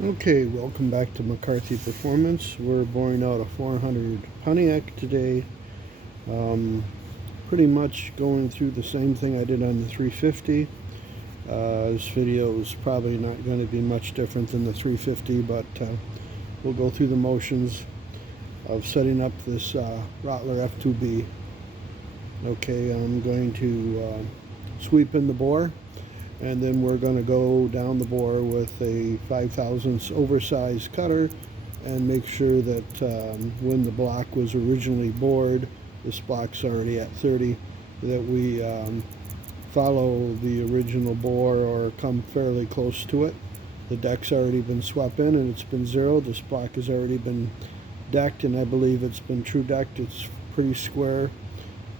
Okay, welcome back to McCarthy Performance. We're boring out a 400 Pontiac today. Um, Pretty much going through the same thing I did on the 350. This video is probably not going to be much different than the 350, but we'll go through the motions of setting up this Rottler f2b. Okay, I'm going to sweep in the bore, and then we're going to go down the bore with a 5 thousandths oversized cutter and make sure that when the block was originally bored, this block's already at 30, that we follow the original bore or come fairly close to it. The deck's already been swept in and it's been zeroed. This block has already been decked, and I believe it's been true decked. It's pretty square.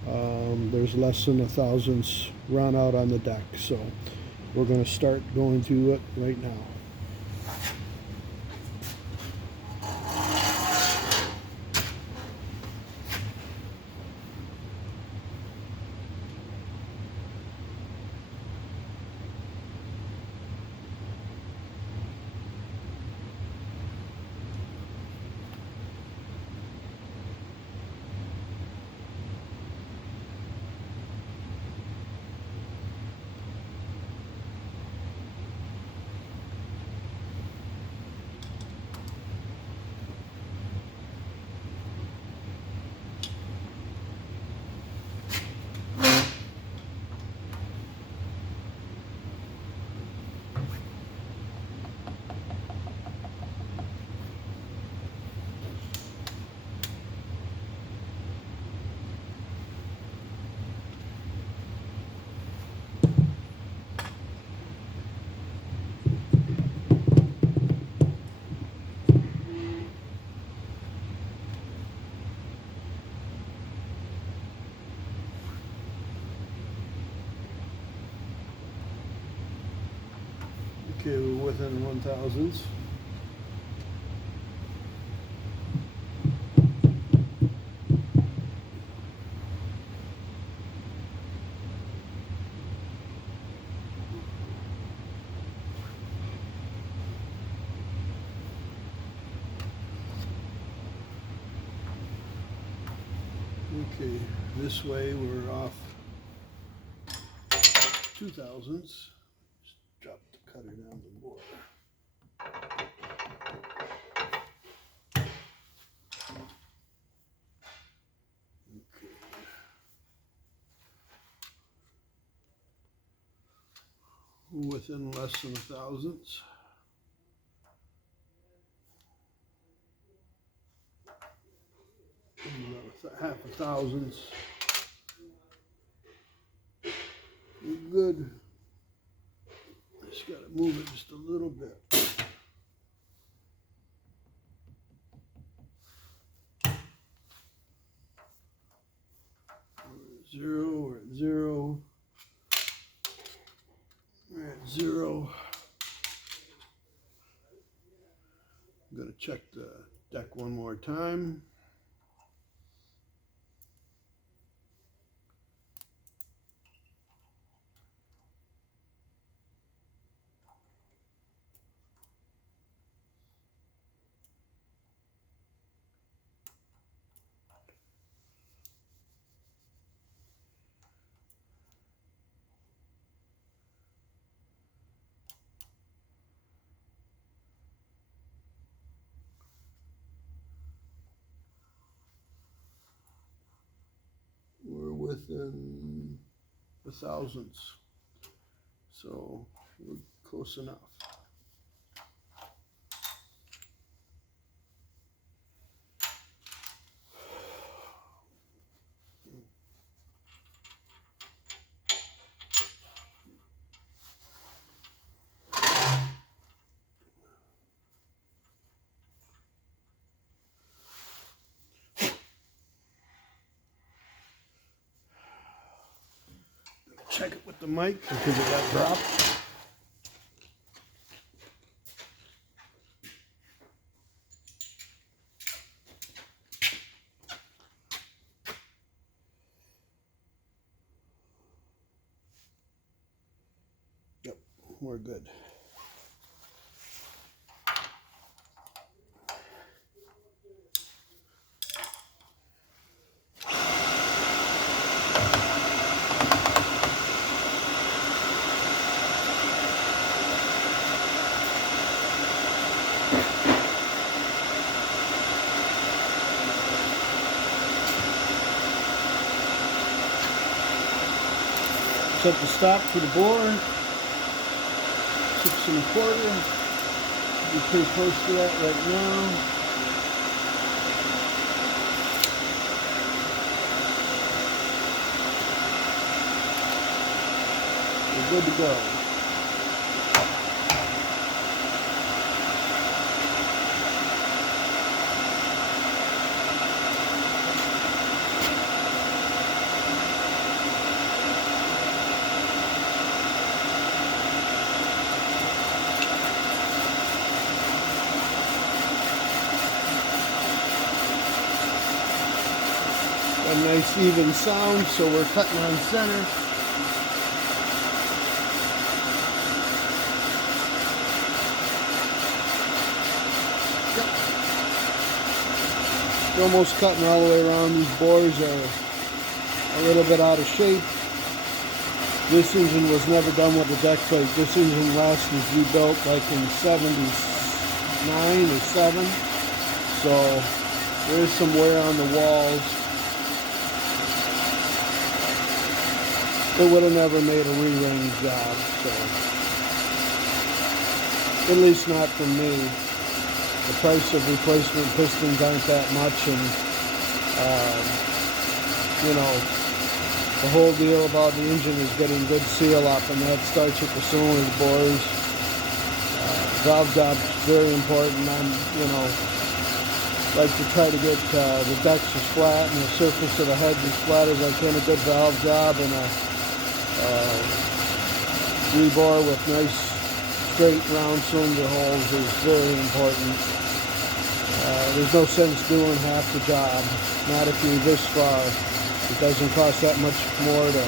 There's less than a thousandths run out on the deck, so we're going to start going through it right now. Okay, we're within 1 thousandths. Okay, this way we're off 2 thousandths. Just drop the cutter down the board. Okay. Within less than a thousandths. About half a thousandths. We're good. Just got to move it just a little bit. We're at zero. We're at zero. I'm going to check the deck one more time. We're within the thousandths, so we're close enough. Check it with the mic because it got dropped. Yep, we're good. Set the stop for the bore. 6 1/4. Be pretty close to that right now. We're good to go. A nice even sound, so we're cutting on center. Yep. We're almost cutting all the way around. These bores are a little bit out of shape. This engine was never done with a deck plate. This engine last was rebuilt like in 79 or 7. So there is some wear on the walls. It would have never made a re-ring job, so at least not for me. The price of replacement pistons aren't that much, and you know, the whole deal about the engine is getting good seal up, and that starts with the cylinder bores. Valve job's very important. Like to try to get the decks as flat and the surface of the heads as flat as I can. A good valve job and a rebore with nice straight round cylinder holes is very important. There's no sense doing half the job, not if you're this far. It doesn't cost that much more to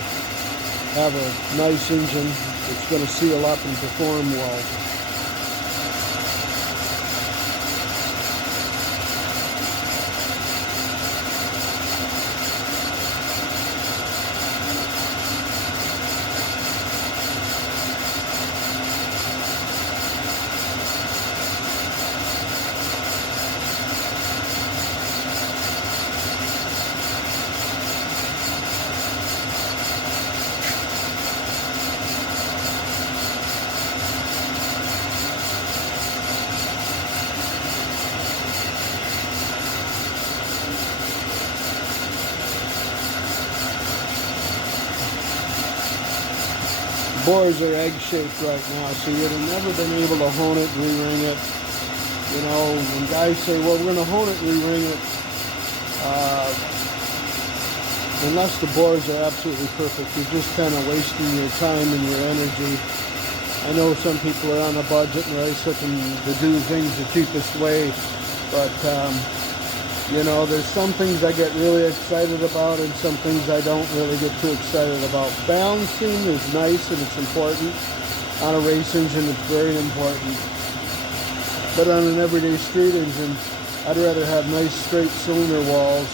have a nice engine that's going to seal up and perform well. Bores are egg-shaped right now, so you'd have never been able to hone it, re-ring it. You know, when guys say, well, we're going to hone it, re-ring it, unless the bores are absolutely perfect, you're just kind of wasting your time and your energy. I know some people are on a budget and they're always looking to do things the cheapest way, but you know, there's some things I get really excited about and some things I don't really get too excited about. Balancing is nice and it's important. On a race engine, it's very important. But on an everyday street engine, I'd rather have nice straight cylinder walls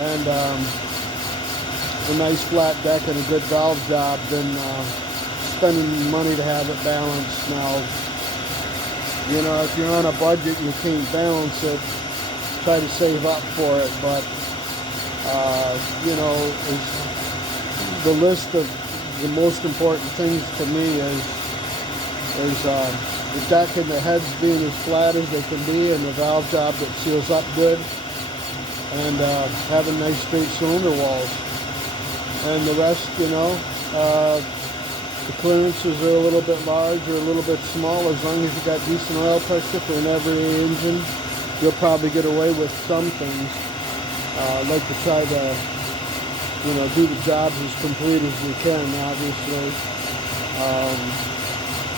and a nice flat deck and a good valve job than spending money to have it balanced. Now, you know, if you're on a budget and you can't balance it, try to save up for it, but you know, the list of the most important things to me is the deck and the heads being as flat as they can be, and the valve job that seals up good, and having nice straight cylinder walls. And the rest, you know, the clearances are a little bit large or a little bit small. As long as you got decent oil pressure for an everyday engine, you'll probably get away with some things. I'd like to try to, you know, do the jobs as complete as we can, obviously.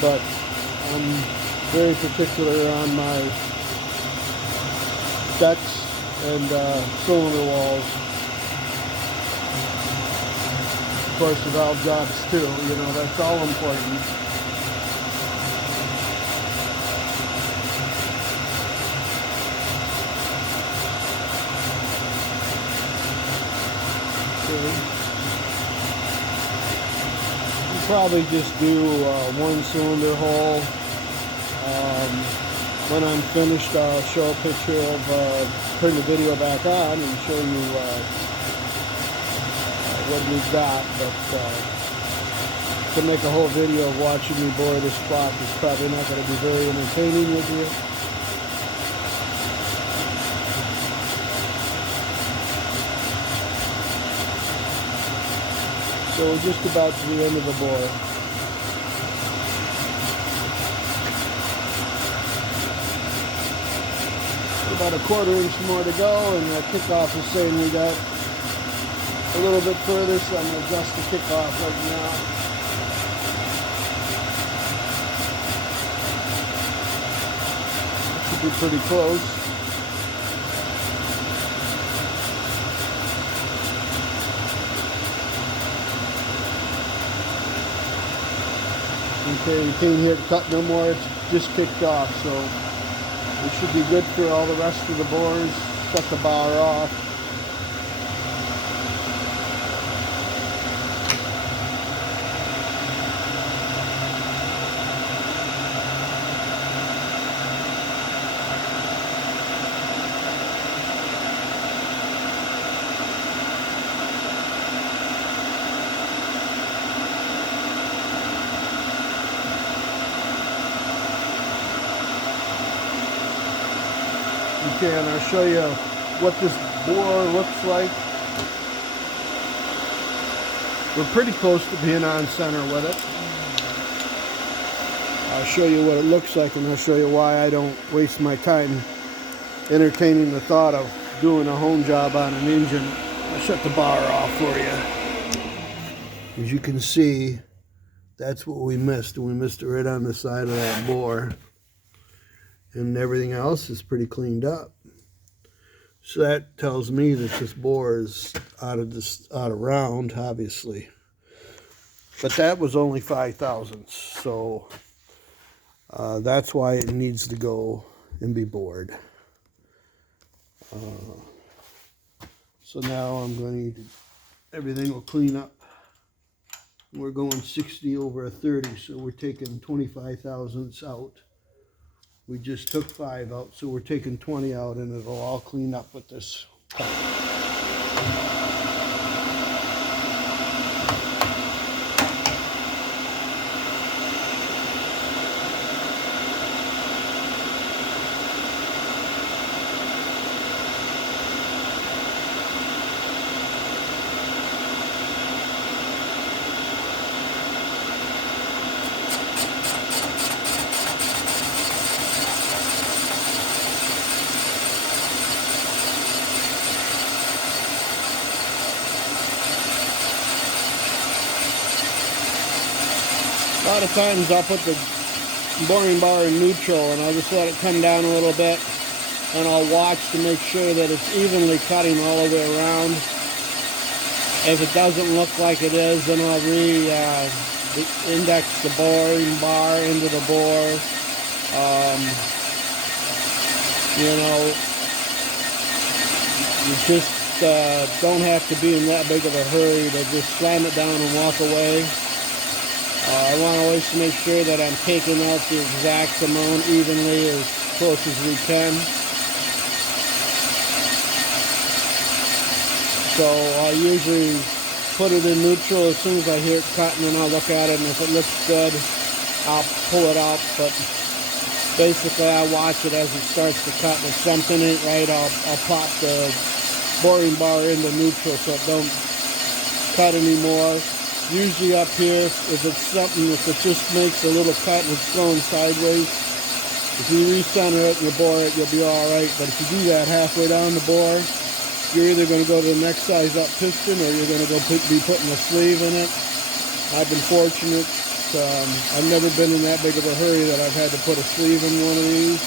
But I'm very particular on my decks and cylinder walls. Of course, the valve jobs too, you know, that's all important. Probably just do one cylinder hole. When I'm finished, I'll show a picture of putting the video back on and show you what we've got. But to make a whole video of watching me bore this clock. It's probably not going to be very entertaining with you. So we're just about to the end of the bore. About a quarter-inch more to go, and the kickoff is saying we got a little bit further, so I'm going to adjust the kickoff right now. Should be pretty close. Okay, you can't hear it cut no more, it's just kicked off, so it should be good for all the rest of the bores. Shut the bar off. Okay, and I'll show you what this bore looks like. We're pretty close to being on center with it. I'll show you what it looks like, and I'll show you why I don't waste my time entertaining the thought of doing a home job on an engine. I'll shut the bar off for you. As you can see, that's what we missed, and we missed it right on the side of that bore. And everything else is pretty cleaned up. So that tells me that this bore is out of round, obviously. But that was only 5 thousandths, so that's why it needs to go and be bored. So now I'm going to, everything will clean up. We're going 60 over a 30, so we're taking 25 thousandths out. We just took 5 out, so we're taking 20 out, and it'll all clean up with this cut. A lot of times I'll put the boring bar in neutral and I'll just let it come down a little bit, and I'll watch to make sure that it's evenly cutting all the way around. If it doesn't look like it is, then I'll index the boring bar into the bore. You know, you just don't have to be in that big of a hurry to just slam it down and walk away. I want to always make sure that I'm taking out the exact amount evenly as close as we can. So I usually put it in neutral as soon as I hear it cutting, and I'll look at it, and if it looks good, I'll pull it out. But basically I watch it as it starts to cut, and if something ain't right, I'll pop the boring bar into neutral so it don't cut anymore. Usually up here, if it's something, if it just makes a little cut and it's going sideways, if you recenter it and you bore it, you'll be alright. But if you do that halfway down the bore, you're either going to go to the next size up piston, or you're going to be putting a sleeve in it. I've been fortunate. I've never been in that big of a hurry that I've had to put a sleeve in one of these.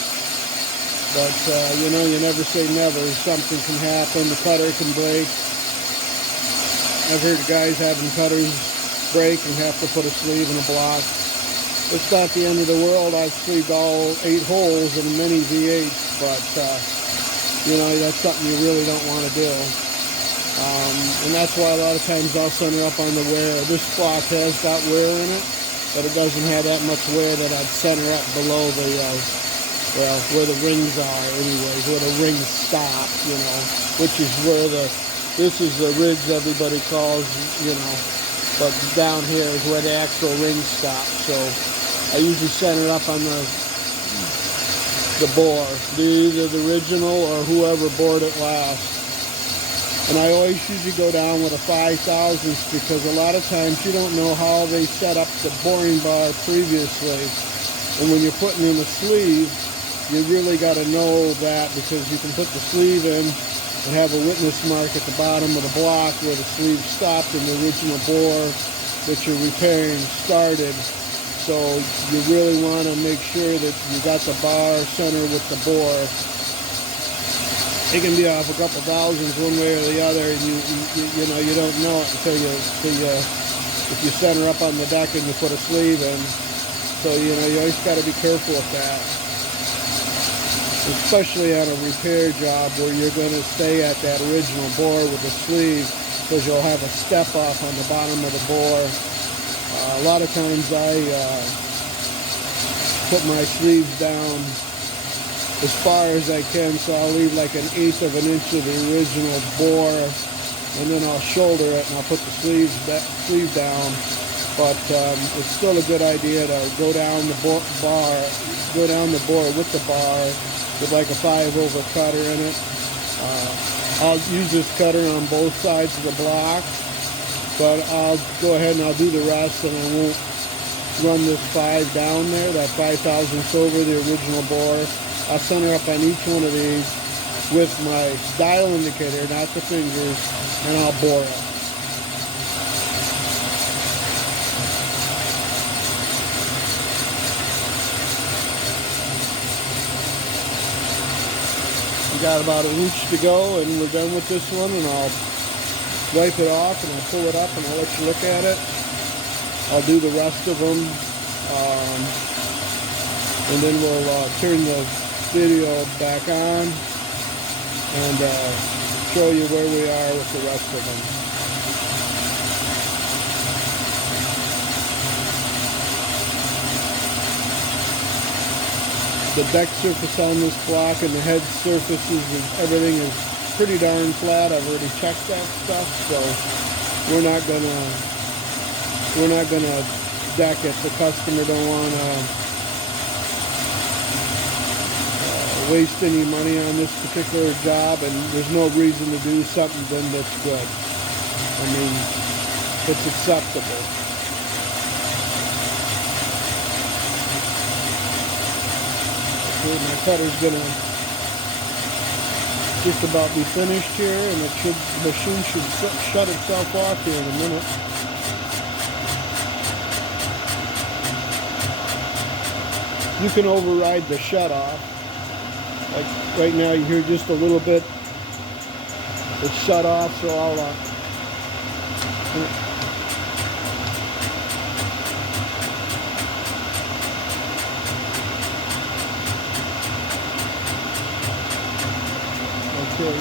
But, you know, you never say never. Something can happen. The cutter can break. I've heard of guys having cutters break and have to put a sleeve in a block. It's not the end of the world. I've sleeved all 8 holes in many V8s, but you know, that's something you really don't want to do. And that's why a lot of times I'll center up on the wear. This block has got wear in it, but it doesn't have that much wear that I'd center up below the, well, where the rings are anyways, where the rings stop, you know, which is where this is the ridge everybody calls, you know, but down here is where the actual ring stops. So I usually center it up on the bore, either the original or whoever bored it last. And I always usually go down with a 5/1000 because a lot of times you don't know how they set up the boring bar previously. And when you're putting in a sleeve, you really got to know that, because you can put the sleeve in and have a witness mark at the bottom of the block where the sleeve stopped and the original bore that you're repairing started. So you really want to make sure that you got the bar center with the bore. It can be off a couple thousandths one way or the other, and you know, you don't know it until you if you center up on the deck and you put a sleeve in. So you know, you always got to be careful with that, especially on a repair job where you're going to stay at that original bore with the sleeve, because you'll have a step off on the bottom of the bore. A lot of times I put my sleeves down as far as I can, so I'll leave like 1/8 of an inch of the original bore, and then I'll shoulder it and I'll put the sleeve down. But it's still a good idea to go down the bore with the bar with like a 5/0 cutter in it. I'll use this cutter on both sides of the block, but I'll go ahead and I'll do the rest, and I won't run this 5 down there, that 5/1000 over the original bore. I'll center up on each one of these with my dial indicator, not the fingers, and I'll bore it. We got about 1 inch to go, and we're done with this one, and I'll wipe it off and I'll pull it up and I'll let you look at it. I'll do the rest of them, and then we'll turn the video back on and show you where we are with the rest of them. The deck surface on this block and the head surfaces, everything is pretty darn flat. I've already checked that stuff, so we're not gonna deck it. The customer don't want to waste any money on this particular job, and there's no reason to do something that's good. I mean, it's acceptable. Okay, my cutter's gonna just about be finished here, and the machine should shut itself off here in a minute. You can override the shut off. Like right now, you hear just a little bit. It's shut off, so I'll okay.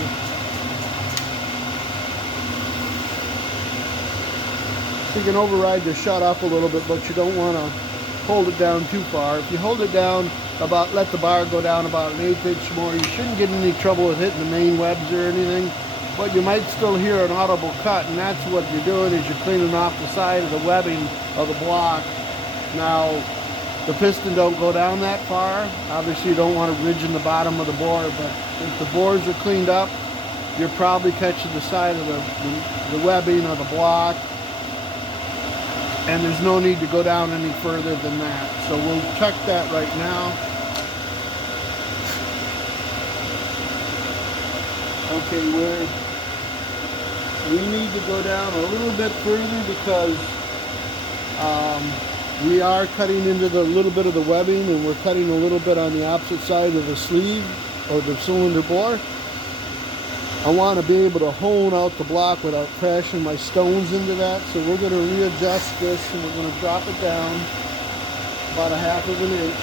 So you can override the shut off a little bit, but you don't want to hold it down too far. If you hold it down about, let the bar go down about 1/8 inch more, you shouldn't get any trouble with hitting the main webs or anything, but you might still hear an audible cut, and that's what you're doing, is you're cleaning off the side of the webbing of the block. Now, the piston don't go down that far. Obviously you don't want to ridge in the bottom of the bore, but if the bores are cleaned up, you're probably catching the side of the webbing of the block, and there's no need to go down any further than that. So we'll check that right now. Okay, we need to go down a little bit further because we are cutting into the little bit of the webbing, and we're cutting a little bit on the opposite side of the sleeve or the cylinder bore. I want to be able to hone out the block without crashing my stones into that, so we're going to readjust this, and we're going to drop it down about 1/2 of an inch.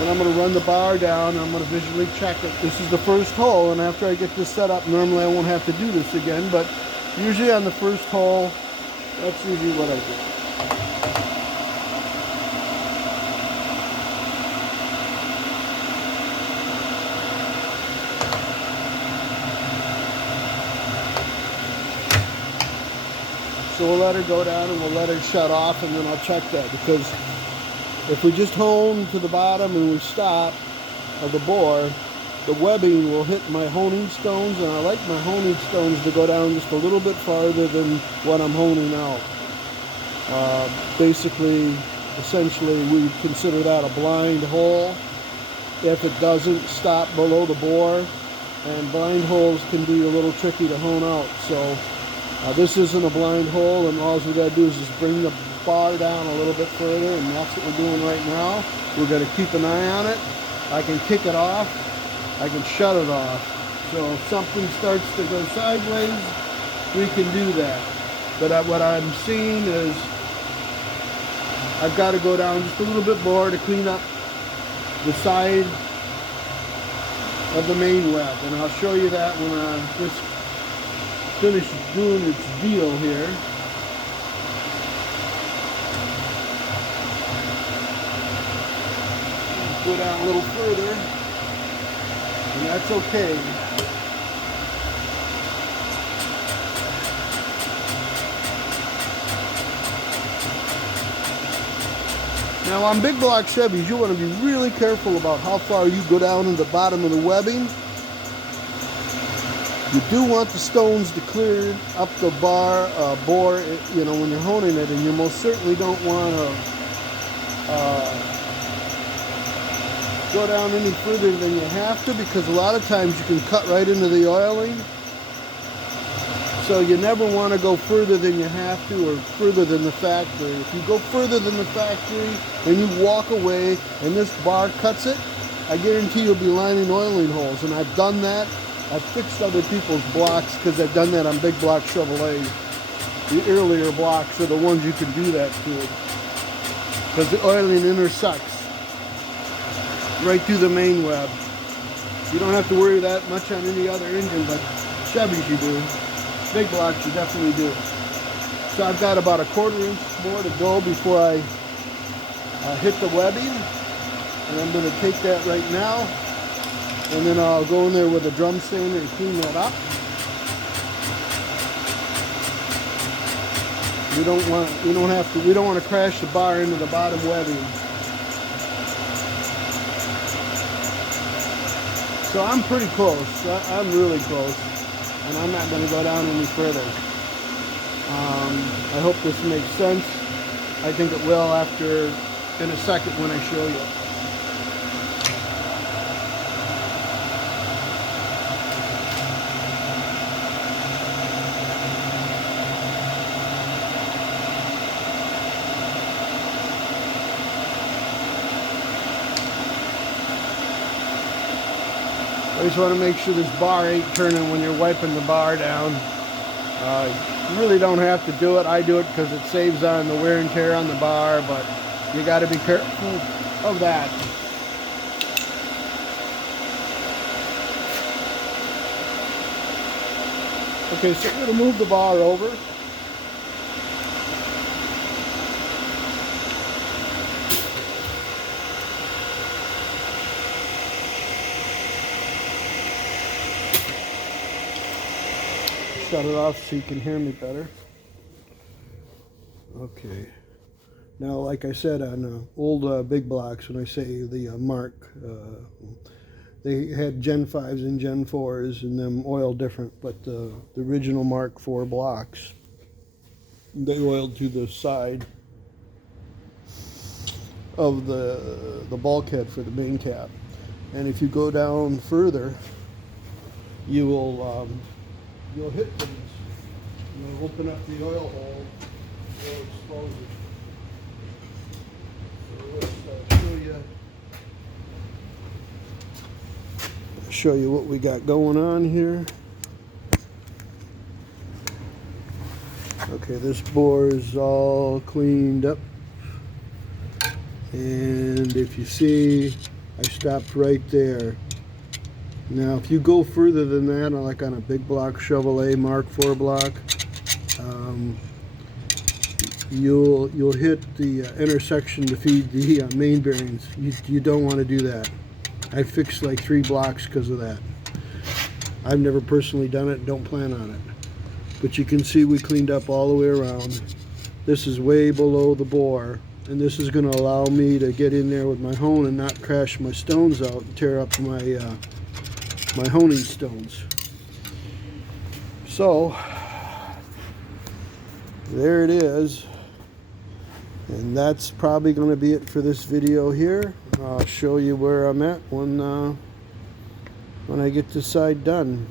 And I'm going to run the bar down, and I'm going to visually check it. This is the first hole, and after I get this set up, normally I won't have to do this again, but usually on the first hole, that's usually what I do. So we'll let her go down and we'll let her shut off, and then I'll check that, because if we just hone to the bottom and we stop of the bore, the webbing will hit my honing stones, and I like my honing stones to go down just a little bit farther than what I'm honing out. Basically, essentially, we consider that a blind hole if it doesn't stop below the bore, and blind holes can be a little tricky to hone out. So this isn't a blind hole, and all we got to do is just bring the bar down a little bit further, and that's what we're doing right now. We're going to keep an eye on it. I can kick it off, I can shut it off. So if something starts to go sideways, we can do that. But what I'm seeing is I've got to go down just a little bit more to clean up the side of the main web, and I'll show you that when this finishes doing its deal here. Go down a little further, and that's okay. Now on big block Chevys, you want to be really careful about how far you go down in the bottom of the webbing. You do want the stones to clear up the bore, you know, when you're honing it, and you most certainly don't want to go down any further than you have to, because a lot of times you can cut right into the oiling. So you never want to go further than you have to, or further than the factory. If you go further than the factory and you walk away and this bar cuts it, I guarantee you'll be lining oiling holes. And I've done that. I've fixed other people's blocks because I've done that on big block Chevrolet. The earlier blocks are the ones you can do that to, because the oiling intersects right through the main web. You don't have to worry that much on any other engine, but Chevys you do. Big blocks you definitely do. So I've got about a 1/4 inch more to go before I hit the webbing, and I'm going to take that right now, and then I'll go in there with a drum sander and clean that up. We don't want to crash the bar into the bottom webbing. So I'm pretty close. I'm really close. And I'm not going to go down any further. I hope this makes sense. I think it will in a second when I show you. I just want to make sure this bar ain't turning when you're wiping the bar down. You really don't have to do it. I do it because it saves on the wear and tear on the bar, but you got to be careful of that. Okay, so we're going to move the bar over. Shut it off so you can hear me better. Okay. Now, like I said, on old big blocks, when I say the Mark, they had Gen 5s and Gen 4s, and them oil different, but the original Mark 4 blocks, they oiled to the side of the bulkhead for the main cap. And if you go down further, you will you'll hit things. You'll open up the oil hole, you'll expose it. So let's show you what we got going on here. Okay, this bore is all cleaned up, and if you see, I stopped right there. Now, if you go further than that, like on a big block Chevrolet Mark 4 block, you'll hit the intersection to feed the main bearings. You don't want to do that. I fixed like 3 blocks because of that. I've never personally done it, don't plan on it. But you can see we cleaned up all the way around. This is way below the bore, and this is going to allow me to get in there with my hone and not crash my stones out and tear up my my honing stones. So there it is, and that's probably going to be it for this video here. I'll show you where I'm at when I get this side done.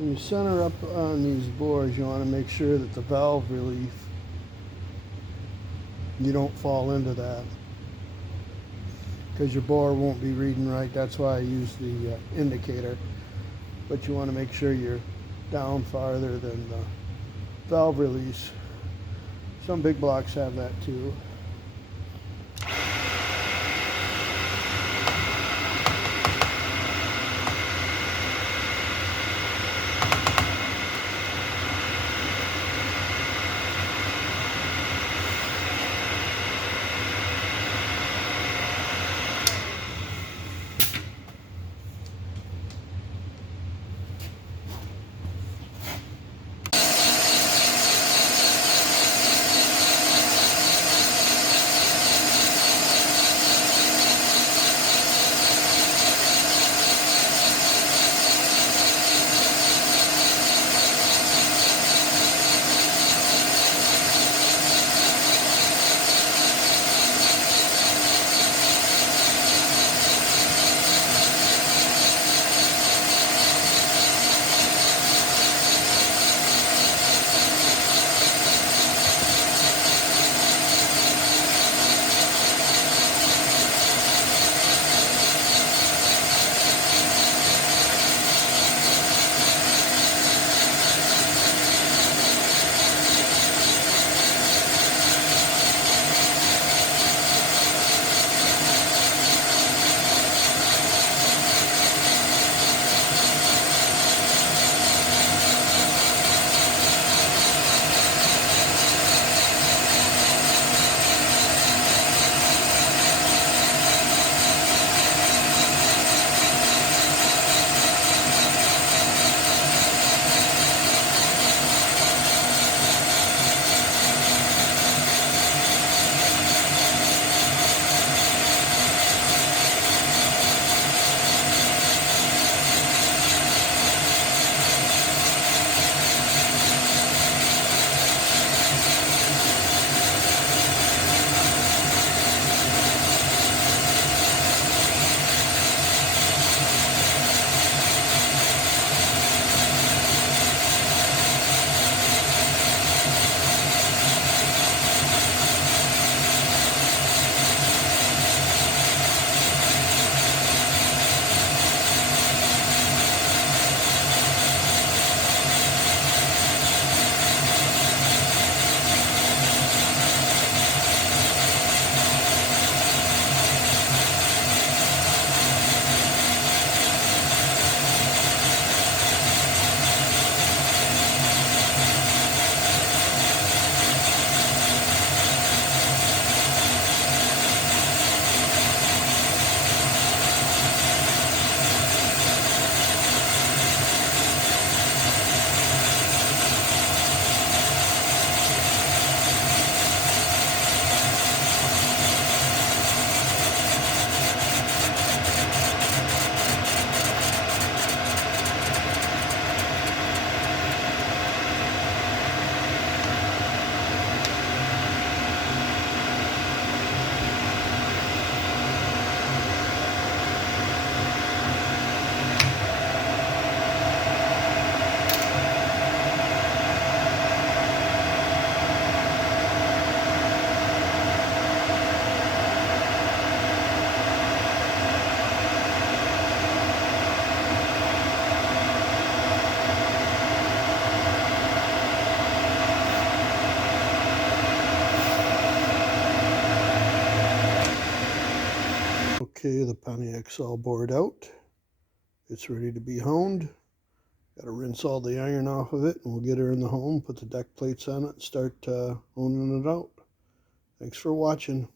When you center up on these bores, you want to make sure that the valve relief, you don't fall into that, because your bore won't be reading right. That's why I use the indicator. But you want to make sure you're down farther than the valve release. Some big blocks have that too. Okay, the Pontiac's all bored out. It's ready to be honed. Got to rinse all the iron off of it, and we'll get her in the home, put the deck plates on it, and start honing it out. Thanks for watching.